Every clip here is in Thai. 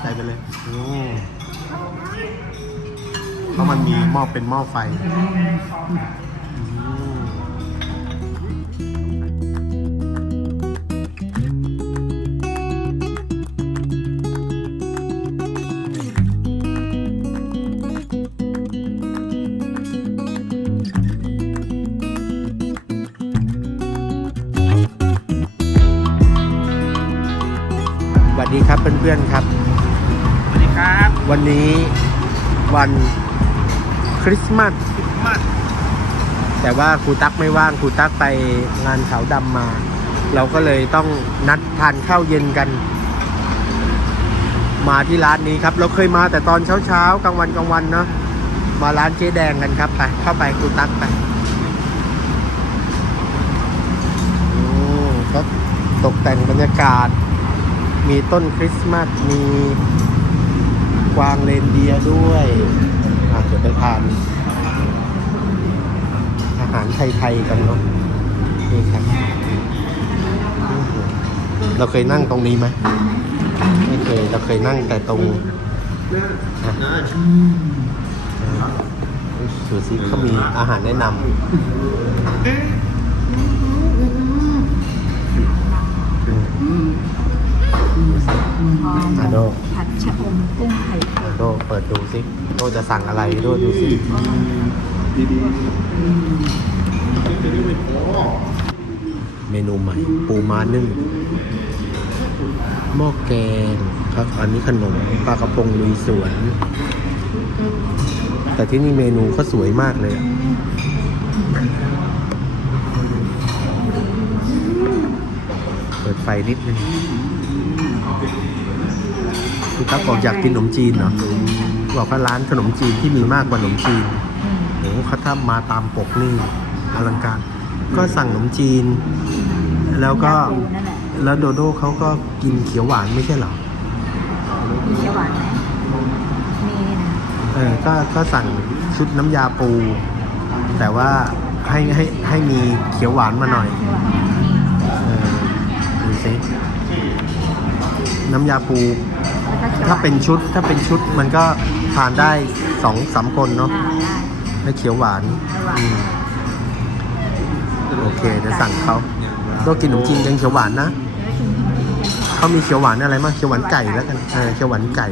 ใส่ไปเลยเพราะมันมีหม้อเป็นหม้อไฟ นี้วันคริสต์มาส มาดแต่ว่าครูตั๊กไม่ว่างครูตั๊กไปงานขาวดำมา เราก็เลยต้องนัดทานข้าวเย็นกัน มาที่ร้านนี้ครับ เราเคยมาแต่ตอนเช้าๆกลางวันกลางวันเนาะมาร้านเจ๊แดงกันครับไปเข้าไปครูตั๊กไปโอ้ก็ตกแต่งบรรยากาศ มีต้นคริสต์มาสมี กวางเรนเดียด้วยอะเดี๋ยวไปทานอาหารไทยๆกันเนาะนี่ครับ เราเคยนั่งตรงนี้ไหมไม่เคย เราเคยนั่งแต่ตรงอะดูสิเขามีอาหารแนะนำอาโดผัด ชะอมกุ้งไข่อาโดเปิดดูสิโดจะสั่งอะไรโดดูสิเมนูใหม่ ปูม้านึ่งหม้อแกงครับอันนี้ขนมปลากระพงลุยสวน แต่ที่นี่เมนูก็สวยมากเลยอะเปิดไฟนิดนึง คุณตั๊กบอกอยากกินขนมจีนเหรอบอกว่าร้านขนมจีนที่มีมากกว่าขนมจีนโอ้โหเขาถ้ามาตามปกนี่อลังการ ก็สั่งขนมจีน แล้วก็ปูนั่นแหละแล้วโดโด้เขาก็กินเขียวหวานไม่ใช่เหรอมีเขียวหวานไหมมีนะเออก็ก็สั่งชุดน้ำยาปู แต่ว่าให้ให้ให้มีเขียวหวานมาหน่อยเขียวหวานมีเออดูสิน้ำยาปู ถ้าเป็นชุดถ้าเป็นชุดมันก็ทานได้สองสามคนเนาะอ่าได้และเขียวหวานเขียวหวานอืมโอเคเดี๋ยวสั่งเขาก็กินขนมจีนแกงเขียวหวานนะแล้วกินขนมจีนกันเขามีเขียวหวานอะไรบ้างเขียวหวานไก่แล้วกันเออเขียวหวานไก่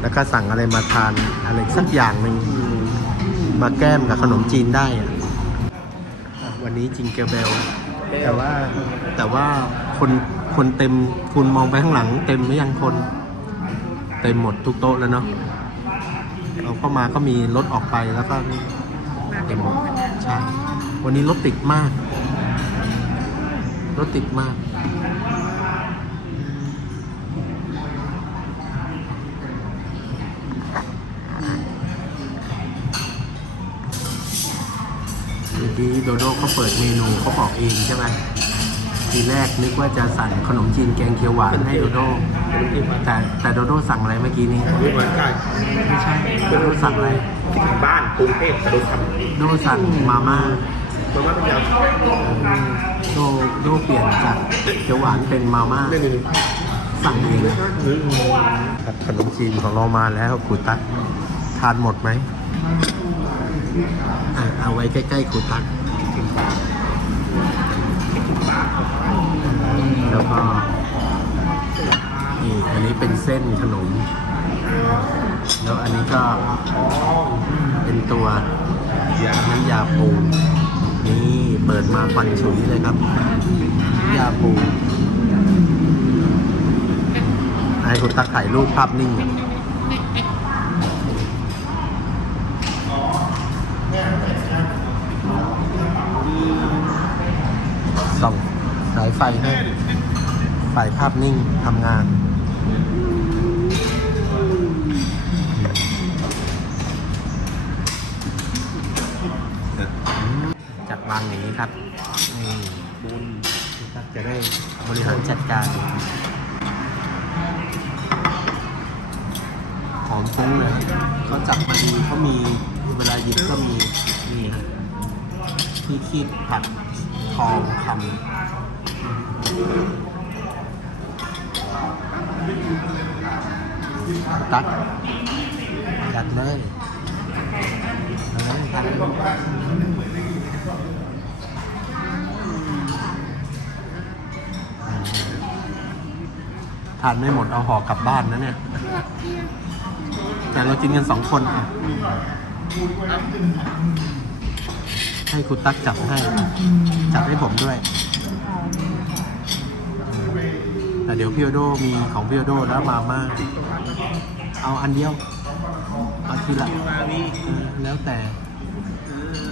แล้วก็สั่งอะไรมาทานอะไรสักอย่างหนึ่งมาแก้มกับขนมจีนได้อะอะวันนี้จิงเกลเบล แต่ว่าแต่ว่าคนคนเต็มคุณมองไปข้างหลังเต็มหรือยังคนเต็มหมดทุกโต๊ะแล้วเนาะเราเข้ามาก็มีรถออกไปแล้วก็เต็มหมดใช่วันนี้รถติดมาก รถติดมากเมื่อกี้โดโดเขาเปิดเมนูเขาบอกเองใช่ไหม ทีแรกนึกว่าจะสั่งขนมจีนแกงเขียวหวานให้โดโดแต่แต่โดโดสั่งอะไรเมื่อกี้นี้วิวันไก่ไม่ใช่โดโดสั่งอะไรคิดถึงบ้านกรุงเทพสะดุดครับโดโดสั่งมาม่าตัวมาเป็นยโดโดเปลี่ยนจากเขียวหวานเป็นมาม่าำนี่นี่สั่งเองครับขนมจีนของเรามาแล้วครูตั๊กทานหมดไหมอะเอาไว้ใกล้ๆครูตั๊ก แล้วก็นี่อันนี้เป็นเส้นขนม แล้วอันนี้ก็เป็นตัวน้ำยาปูนี่เปิดมาควันฉุยเลยครับน้ำยาปูให้คุณตักถ่ายรูปภาพนิ่งายไฟให้ฝ่ายภาพนิ่งทำงาน จัดวางอย่างนี้ครับนี่บุญครับจะได้บริหารจัดการหอมฟุ้งเลยเขาจับมาดีเขามีเวลาหยิบก็มีนี่ฮะที่คีบผัดทองคำ ตักจัดเลยตักทานไม่หมดเอาห่อกลับบ้านนะเนี่ย แต่เรากินกันสองคนอะให้คุณตั๊กจับให้ จับให้ผมด้วย แต่เดี๋ยวพี่โอโดมีของพี่โอโดแล้วมาม่าเอาอันเดียว เอาทีละเออแล้วแต่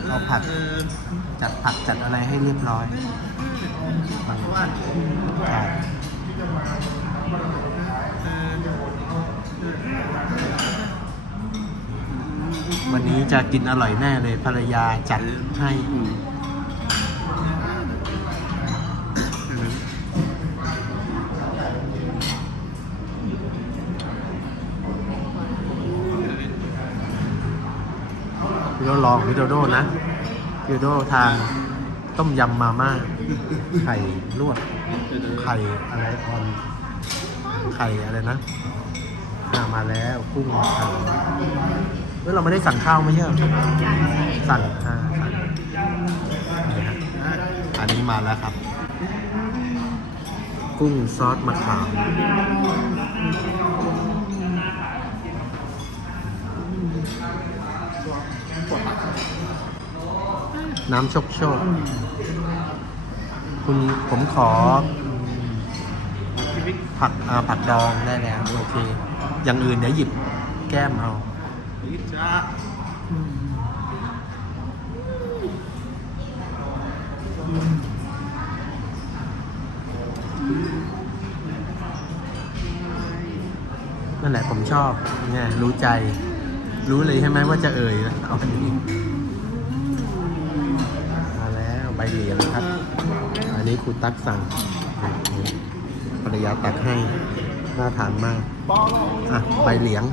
เอาผักจัดผักจัดอะไรให้เรียบร้อยใช่วันนี้จะกินอร่อยแน่เลยภรรยาจัดให้ ลองพี่โดโดนะพี่โดทานต้มยำมาม่าไข่ลวกไข่อะไรออนไข่อะไรนะอ่ามาแล้วกุ้งเมื่อเราไม่ได้สั่งข้าวไม่ใช่เหรอสั่งอ่าสั่งนี่ฮะอันนี้มาแล้วครับ กุ้งซอสมะขาม น้ำโชคโชค คุณผมขอ ผักอ่าผักดองได้แล้วโอเค อย่างอื่นเดี๋ยวหยิบแก้มเอาจ้านั่นแหละผมชอบเนี่ยรู้ใจ รู้เลยใช่ไหมว่าจะเอ่ยเอาอันนี้มาแล้วใบ เหลียงครับ อันนี้ครูตั๊กสั่งภรรยาตักให้ น่าทานมาก อะ ใบเหลียง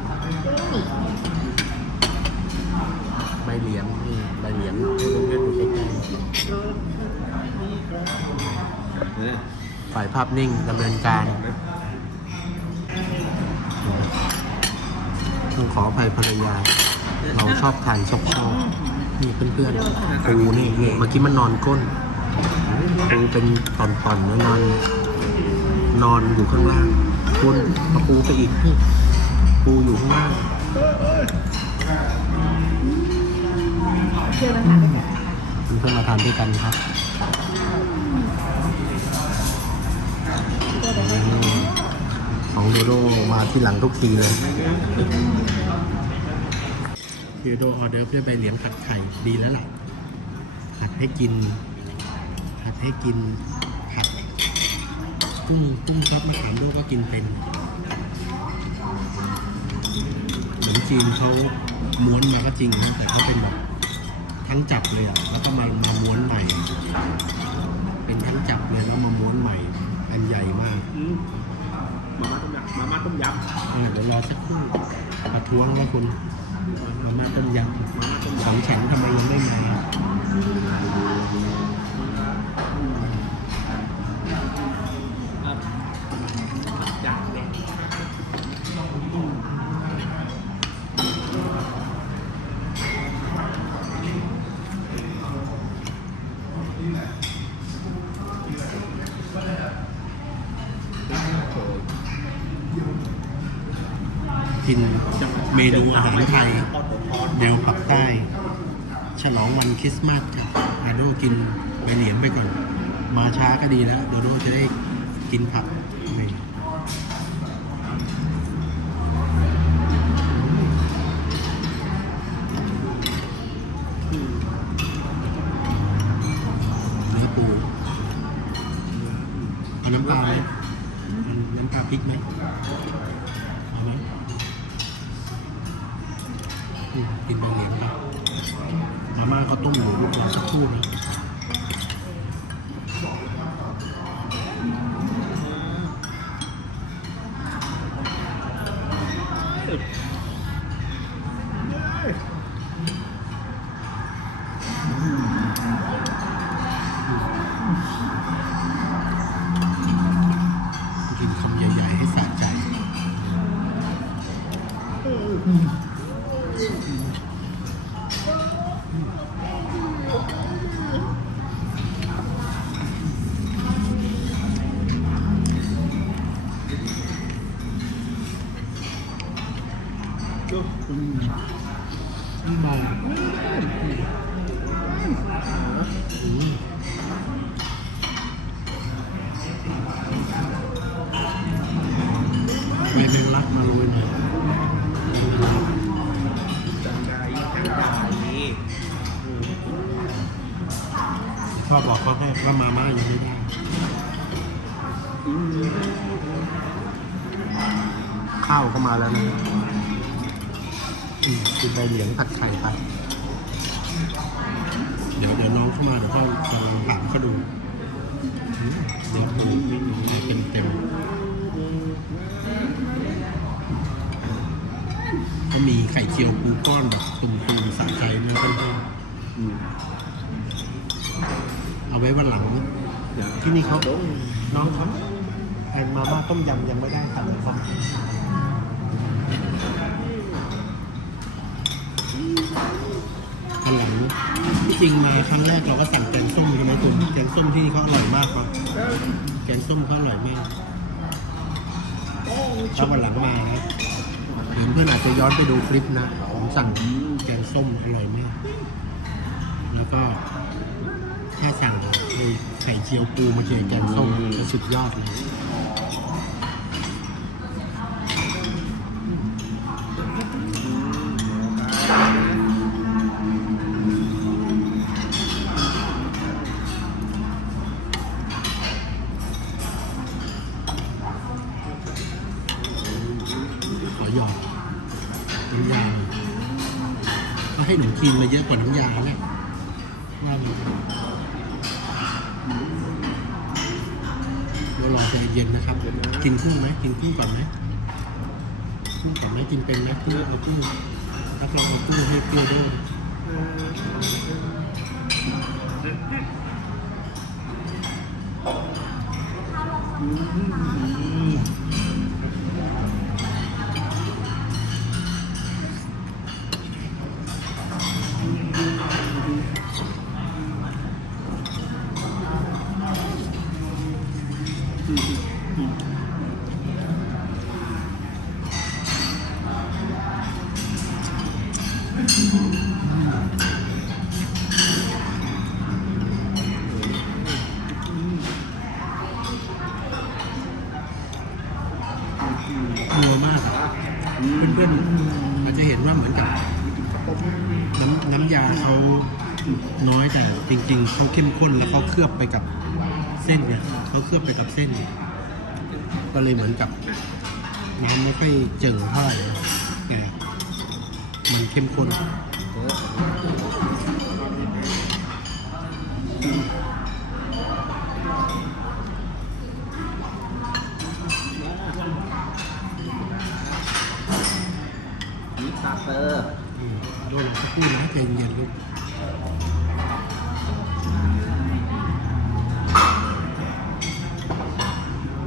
ใบเหลียงนี่ใบเหลียงให้เพื่อนดูใกล้ๆฝ่ายภาพนิ่งดำเนินการต้องขออภัยภรรยา เราชอบทานชอบชอบ นี่เพื่อนๆปูนี่นี่เมื่อกี้มันนอนก้นปูเป็นตอนๆแล้วนอน นอนอยู่ข้างล่างคุณเอาปูไปอีกนี่ปูอยู่ข้างล่างเชื่อมาถามไปก่อนเพื่อนๆมาทานด้วยกันครับเชื่อไปไหมอืมของโดโดมาที่หลังทุกทีเลย พี่โดโดออเดอร์ฟด้วยใบเหลียงผัดไข่ดีแล้วล่ะผัดให้กินผัดให้กินผัดกุ้งกุ้งซอสมะขามด้วยก็กินเป็นขนมจีนเขาม้วนมาก็จริงนะแต่เขาเป็นแบบทั้งจับเลยอะแล้วก็มามาม้วนใหม่ เป็นทั้งจับเลยแล้วมาม้วนใหม่ อันใหญ่มากอืมมาม่าต้มยำมาม่าต้มยำอ่าเดี๋ยวรอสักครู่ประท้วงว่าคุณ มาม่าต้มยำมาม่าต้มสองฉันทำไมยังไม่มา กินเมนูอาหารไทยแนวปักใต้ ฉลองวันคริสต์มาสครับอาโดกินใบเหลียงไปก่อน มาช้าก็ดีแล้วโดโดจะได้กินผัก กินใบเหลียงผัดไข่ไปเดี๋ยวเดี๋ยวน้องเข้ามาเดี๋ยวเขาจะถามเขาดูเดี๋ยวดูเต็มเต็มๆก็มีไข่เจียวปูก้อนแบบตุ่มๆสะใจนะเพื่อนๆเอาไว้วันหลังนะเดี๋ยวที่นี่เขาน้องเขาไอ้มาม่าต้มยำยังไม่ได้สั่งเลยครับวันหลังที่ จริงมาครั้งแรกเราก็สั่งแกงส้มใช่ไหมคุณแกงส้มที่นี่เขาอร่อยมากครับแกงส้มเขาอร่อยมากถ้าวันหลังมานะเดี๋ยวเพื่อนอาจจะย้อนไปดูคลิปนะผมสั่งแกงส้มอร่อยมาก แล้วก็ ถ้าสั่งไอ้ไข่เจียวปูมาเจอแกงส้มจะสุดยอดเลย เขาเข้มข้นแล้วเขาเคลือบไปกับเส้นเนี่ยเขาเคลือบไปกับเส้น ก็เลยเหมือนกับน้ำไม่ค่อยเจิ่งเท่าไหร่แต่มันเข้มข้นนี่ตาเตอร์อืมโดนสักครู่นะใจเย็นๆลูก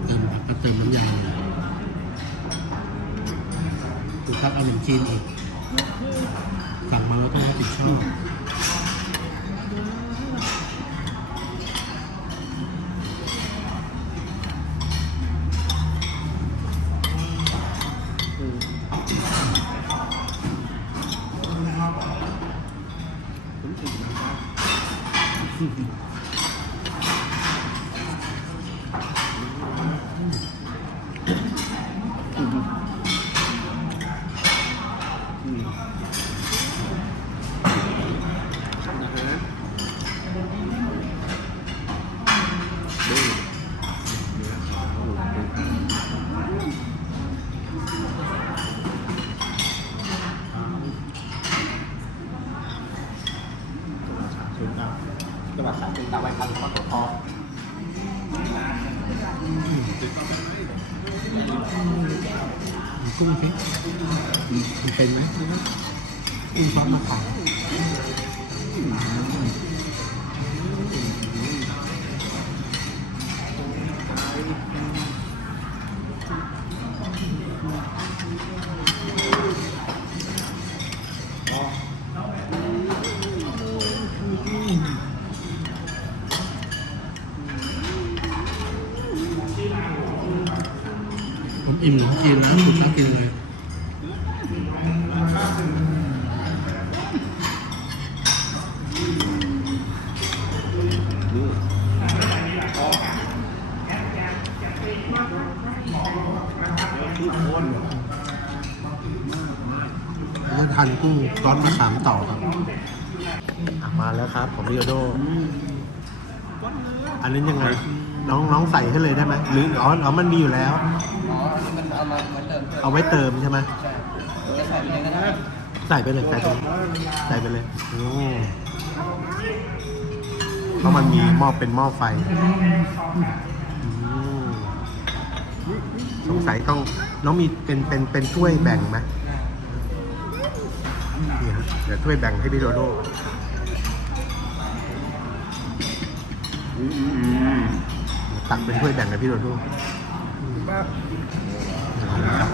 เติมแบบก็เติมน้ำยาเลยถูกครับเอาหนึ่งชิ้นอีก ร้อนมาสามต่อครับอะมาแล้วครับผมริโอโด อันนี้ยังไง น้องน้องใส่ให้เลยได้ไหมหรืออ๋ออ๋อมันมีอยู่แล้ว อ๋อนี่มันเอามาเหมือนเดิมเอาไว้เติมใช่ไหมจะใส่ไปเลยก็ได้ใส่ไปเลยใส่ไปเลยใส่ไปเลยโอ้เพราะมันมีหม้อเป็นหม้อไฟอืมสงสัยต้องน้องมีเป็นเป็นเป็นถ้วยแบ่งไหมนี่ฮะ เดี๋ยวถ้วยแบ่งให้พี่โดโดอืมอืมอืมตักเป็นถ้วยแบ่งให้พี่โดโดนะครับ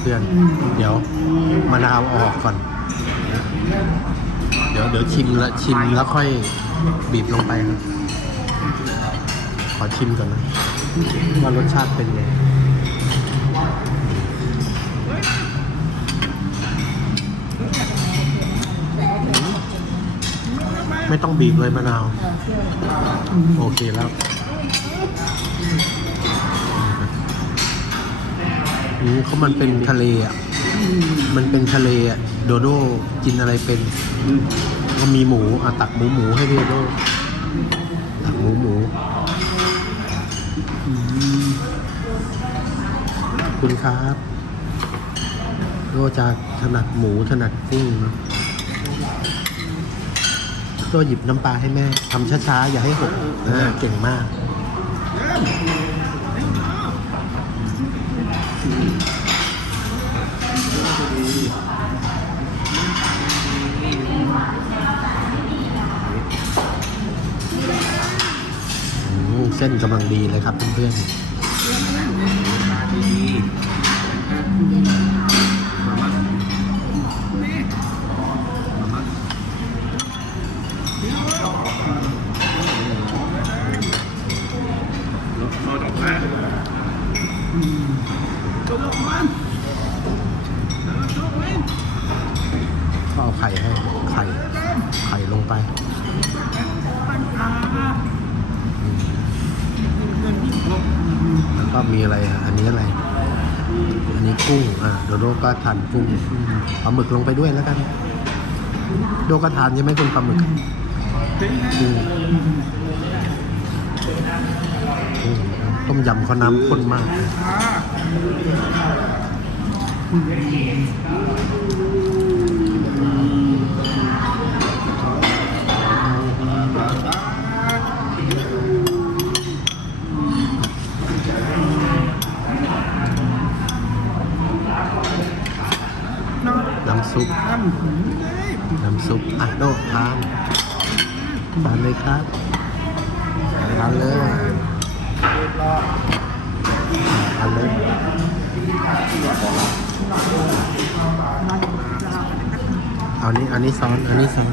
เพื่อนๆเดี๋ยวมะนาวออกก่อน เดี๋ยวเดี๋ยวชิมแล้วชิมแล้วค่อยบีบลงไปครับขอชิมก่อนนะว่ารสชาติเป็นไง ไม่ต้องบีบเลยมะนาว โอเคแล้วอืมเขามันเป็นทะเลอะ มันเป็นทะเลอะ โดโดกินอะไรเป็นอืมก็มีหมูอะตักหมูหมูให้พี่โดโดตักหมูหมูอืมขอบคุณครับโดจะถนัดหมูถนัดกุ้งนะ โดหยิบน้ำปลาให้แม่ทำช้าๆ อย่าให้หกอ่าเก่งมากเส้นกำลังดีเลยครับเพื่อนๆ อันนี้กุ้งอ่าโดโดก็ทานกุ้งปลาหมึกลงไปด้วยแล้วกัน โดก็ทานใช่ไหมคุณปลาหมึกกุ้งต้มยำเขาน้ำข้นมากเลย ซุป น้ำซุปอะโดทานทานเลยครับทานเลยทานเลยเอานี้อันนี้ซ้อนอันนี้ซ้อน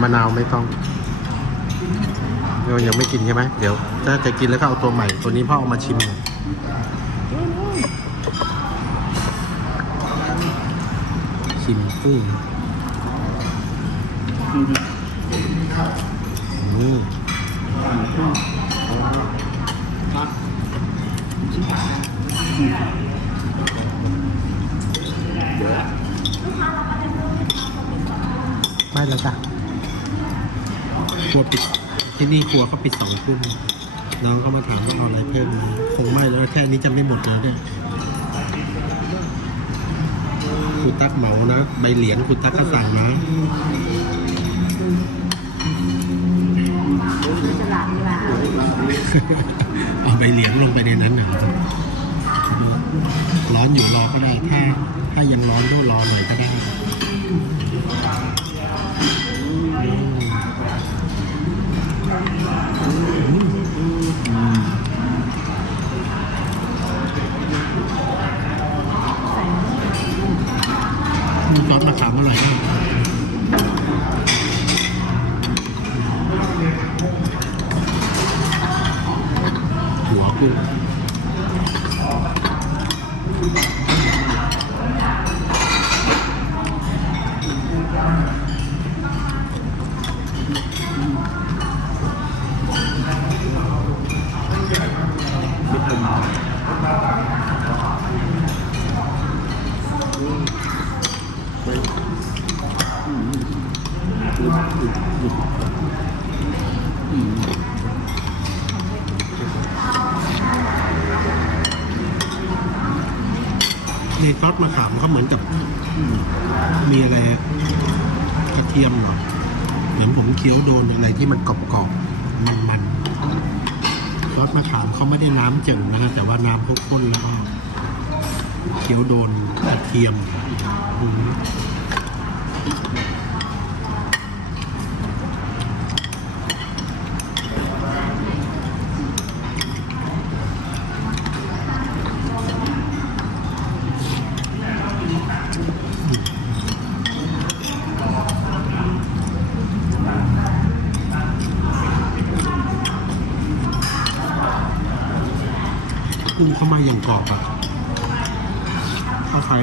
มะนาวไม่ต้อง เรายังไม่กินใช่ไหมเดี๋ยวถ้าจะกินแล้วก็เอาตัวใหม่ตัวนี้พ่อเอามาชิมชิมกุ้งอืมไม่แล้วจ้ะครัวปิด ที่นี่ครัวเขาปิดสองทุ่มน้องเขามาถามว่าเอาอะไรเพิ่มไหมคงไม่แล้วแค่นี้จะไม่หมดเลยเนี่ยคุณตักเหมานะ ใบเหรียญคุณตักก็สั่งนะเอาใบเหรียญลงไปในนั้นนะร้อนอยู่รอก็ได้ ถ้า ถ้ายังร้อนก็รอหน่อยก็ได้ ในซอสมะขามเขาเหมือนกับ มีอะไรกระเทียมเหรอเหมือนผมเคี้ยวโดนอะไรที่มันกรอบๆมันๆซอสมะขามเขาไม่ได้น้ำเจิ่งนะฮะแต่ว่าน้ำเขาข้นแล้วก็เคี้ยวโดนกระเทียมอืม กุ้งเข้ามาอย่างกรอบอะถ้าใคร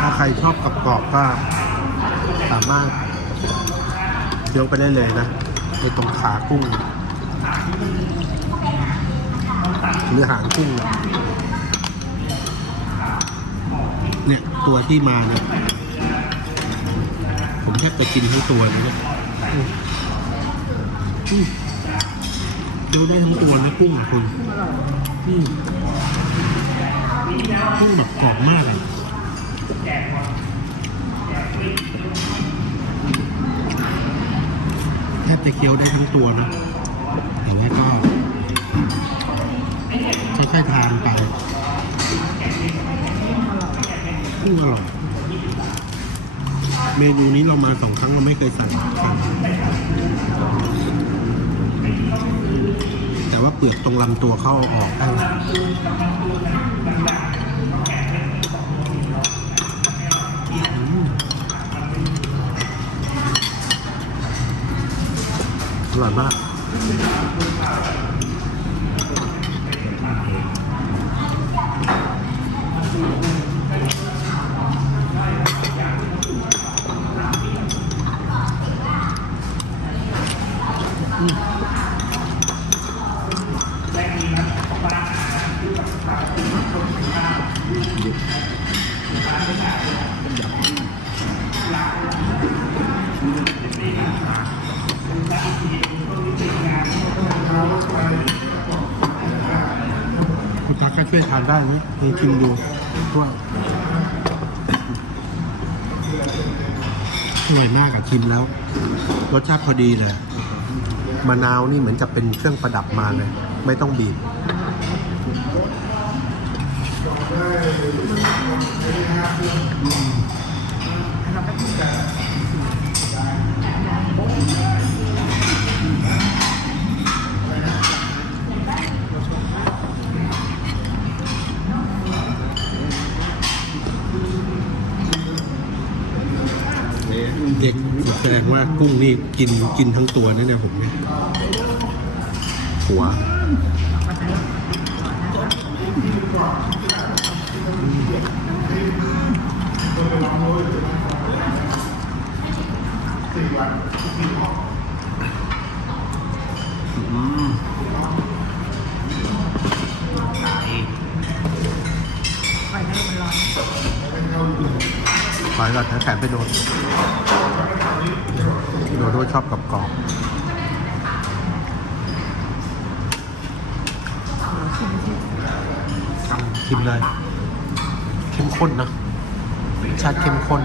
ถ้าใครชอบกรอบๆก็สามารถเคี้ยวไปได้เลยนะไอ้ตรงขากุ้ง หรือหางกุ้งเนี่ย ตัวที่มาเนี่ย ผมแทบไปกินทั้งตัวเลยเนี่ยเคี้ยวได้ทั้งตัวนะกุ้งอะคุณกุ้งแบบกรอบมากอะแทบจะเคี้ยวได้ทั้งตัวนะแต่ว่าก็ค่อยๆทานไปกุ้งอร่อย เมนูนี้เรามาสองครั้งเราไม่เคยสั่งสั่งแต่ว่าเปลือกตรงลำตัวเข้าออกได้อืมอร่อยมาก คุณตาก็ช่วยทานได้ไหมนี่ชิมดูว่าอร่อยมากอะชิมแล้ว รสชาติพอดีเลย มะนาวนี่เหมือนจะเป็นเครื่องประดับมาเลย ไม่ต้องบีบ ว่ากุ้งนี่กินกินทั้งตัวนะเนี่ยผมเนี่ยหัว ข้มข้นนะรสชาติเข้มข้น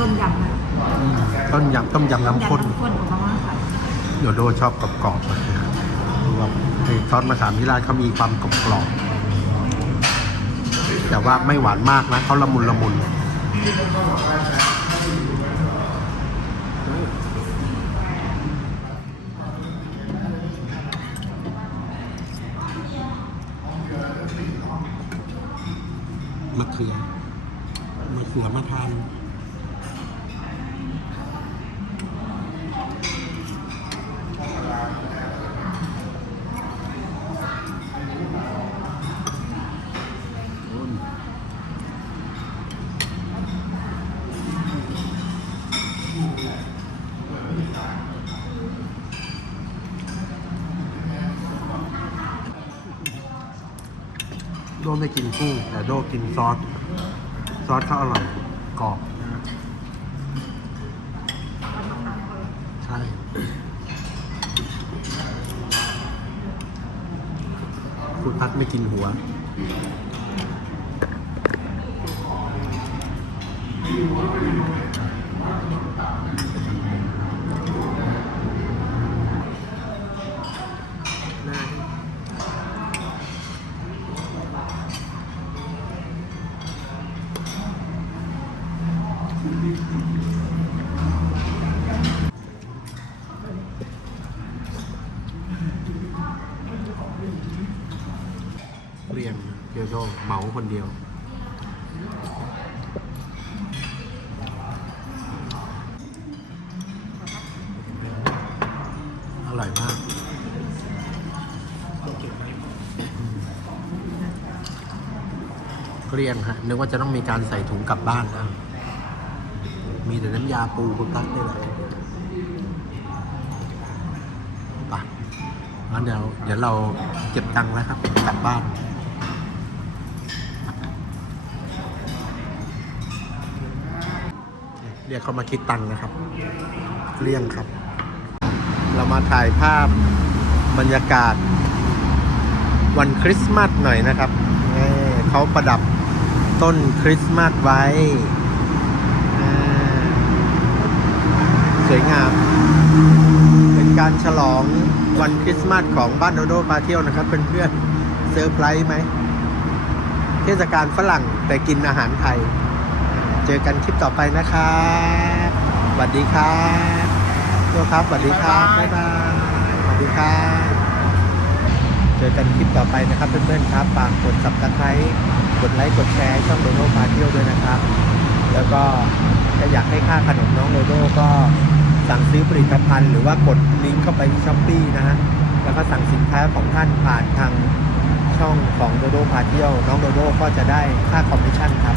ต้มยำนะอืมต้มยำต้มยำน้ำข้นยำน้ำข้นของมากค่ะโดโดชอบกรอบกรอบๆนะดูว่าไอ้ซอสมะขามที่ร้านเขามีความกรอบกรอบๆแต่ว่าไม่หวานมากนะเขาละมุนละมุนัวมาทานโดไม่กินกุ้งแต่โดกินซอส ซอสเขาอร่อยกรอบใช่คุณพัดไม่กินหัว เรียงเกียวโซเหมา คนเดียว อร่อยมากเกลี้ยงฮะนึกว่าจะต้องมีการใส่ถุงกลับบ้านนะ มีแต่น้ำยาปูคุณตั๊กนี่แหละไปะงั้นเดี๋ยวเดี๋ยวเราเก็บตังค์แล้วครับกลับบ้าน เรียกเขามาคิดตังค์นะครับเลี้ยงครับ เรามาถ่ายภาพบรรยากาศ วันคริสต์มาสหน่อยนะครับเขาประดับต้นคริสต์มาสไว้สวยงาม เป็นการฉลองวันคริสต์มาสของบ้านโดโดพาเที่ยวนะครับเพื่อนๆเซอร์ไพรส์ไหม เทศกาลฝรั่งแต่กินอาหารไทย เจอกันคลิปต่อไปนะครับสวัสดีครับตัวครับสวัสดีครับบ๊ายบายสวัสดีครับเจอกันคลิปต่อไปนะครับเพื่อนๆครับฝากกด subscribe กดไลค์กดแชร์ช่องโดโดพาเที่ยวด้วยนะครับ แล้วก็ถ้าอยากให้ค่าขนมน้องโดโดก็สั่งซื้อผลิตภัณฑ์หรือว่ากดลิงก์เข้าไปที่ช้อปปี้นะฮะแล้วก็สั่งสินค้าของท่านผ่านทางช่องของโดโดพาเที่ยว น้องโดโดก็จะได้ค่าคอมมิชชั่นครับ